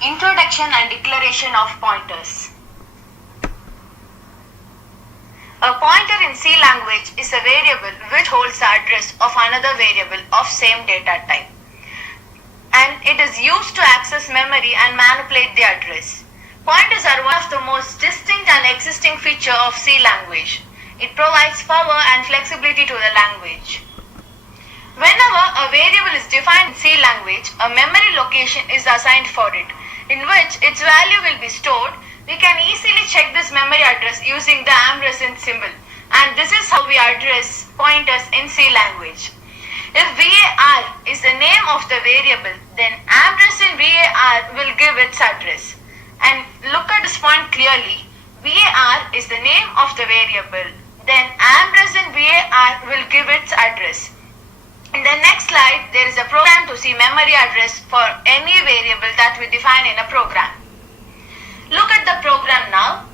Introduction and declaration of pointers. A pointer in C language is a variable which holds the address of another variable of same data type, and it is used to access memory and manipulate the address. Pointers are one of the most distinct and existing feature of C language. It provides power and flexibility to the language. Whenever a variable is defined in C language, a memory location is assigned for it, in which its value will be stored. We can easily check this memory address using the ampersand symbol, and this is how we address pointers in C language. If var is the name of the variable, then ampersand var will give its address. And look at this point clearly. var is the name of the variable, then ampersand var will give its address. In the next slide, there is a program to see memory address for any variable that we define in a program. Look at the program now.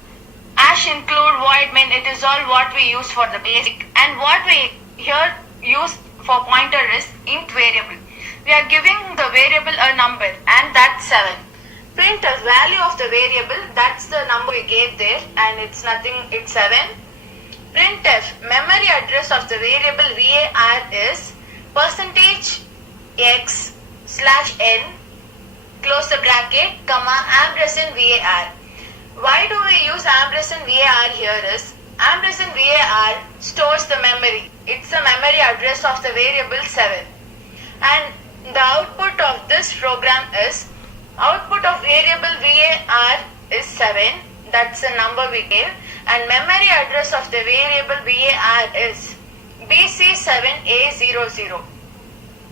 #include void main, it is all what we use for the basic, and what we here use for pointer is int variable. We are giving the variable a number, and that's 7. Print the value of the variable, that's the number we gave there, and it's nothing, it's 7. Printf, memory address of the variable var is %x/n, close the bracket, comma, ampersand var. Why do we use ampersand var here is, ampersand var stores the memory. It's the memory address of the variable 7. And the output of this program is, output of variable var is 7. That's the number we gave. And memory address of the variable var is BC7A00.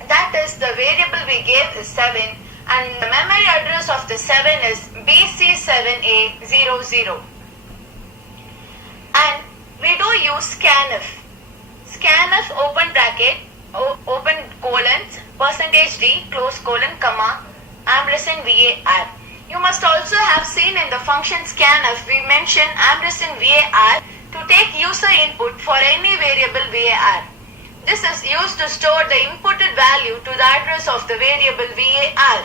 That is, the variable we gave is 7, and the memory address of the 7 is BC7A00. And we do use scanf. Scanf, open bracket, open colon, %d, close colon, comma, ampersand var. You must also have seen in the function scanf we mention ampersand var to take user input for any variable var. This is used to store the inputted value to the address of the variable var.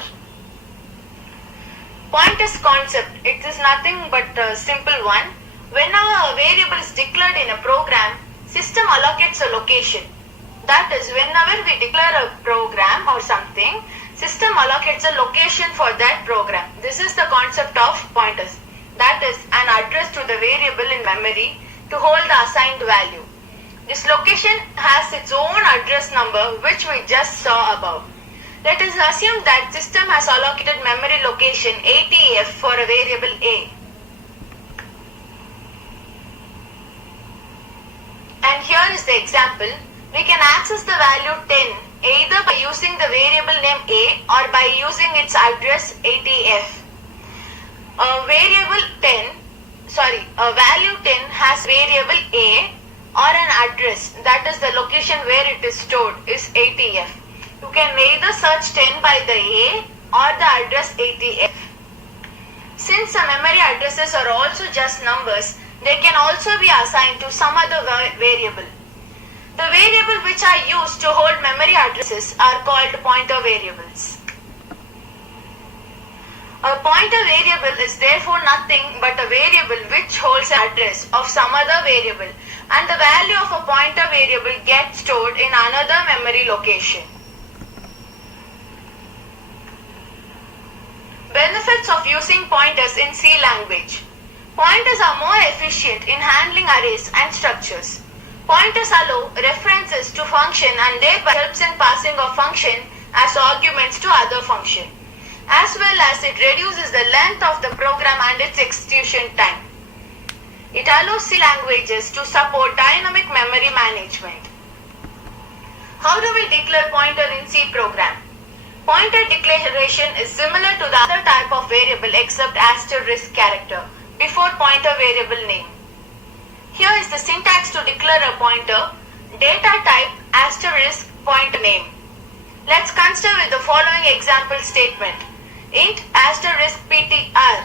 Pointers concept, it is nothing but a simple one. Whenever a variable is declared in a program, system allocates a location. That is, whenever we declare a program or something, system allocates a location for that program. This is the concept of pointers. That is, an address to the variable in memory to hold the assigned value. This location has its own address number, which we just saw above. Let us assume that system has allocated memory location 80F for a variable A. And here is the example. We can access the value 10 either by using the variable name A or by using its address 80F. A value 10 has variable A or an address, that is the location where it is stored, is 80F. You can either search 10 by the A or the address 80F. Since the memory addresses are also just numbers, they can also be assigned to some other variable. The variable which are used to hold memory addresses are called pointer variables. A pointer variable is therefore nothing but a variable which holds an address of some other variable, and the value of a pointer variable gets stored in another memory location. Benefits of using pointers in C language. Pointers are more efficient in handling arrays and structures. Pointers allow references to function and thereby helps in passing of function as arguments to other function, as well as it reduces the length of the program and its execution time. It allows C languages to support dynamic memory management. How do we declare pointer in C program? Pointer declaration is similar to the other type of variable except asterisk character before pointer variable name. Here is the syntax to declare a pointer: data type asterisk pointer name. Let's consider with the following example statement: int asterisk ptr.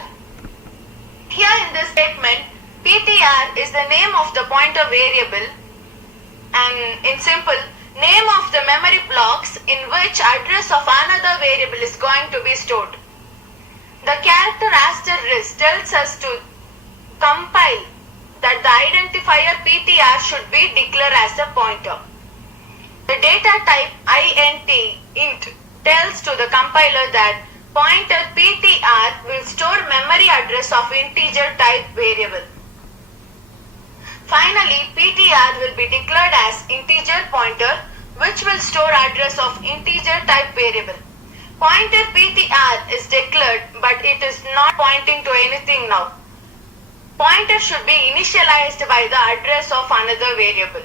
Here in this statement, ptr is the name of the pointer variable, and in simple, name of the memory blocks in which address of another variable is going to be stored. The character asterisk tells us to compile that the identifier PTR should be declared as a pointer. The data type int tells to the compiler that pointer PTR will store memory address of integer type variable. Finally, PTR will be declared as integer pointer, which will store address of integer type variable. Pointer PTR is declared, but it is not pointing to anything now. Pointer should be initialized by the address of another variable.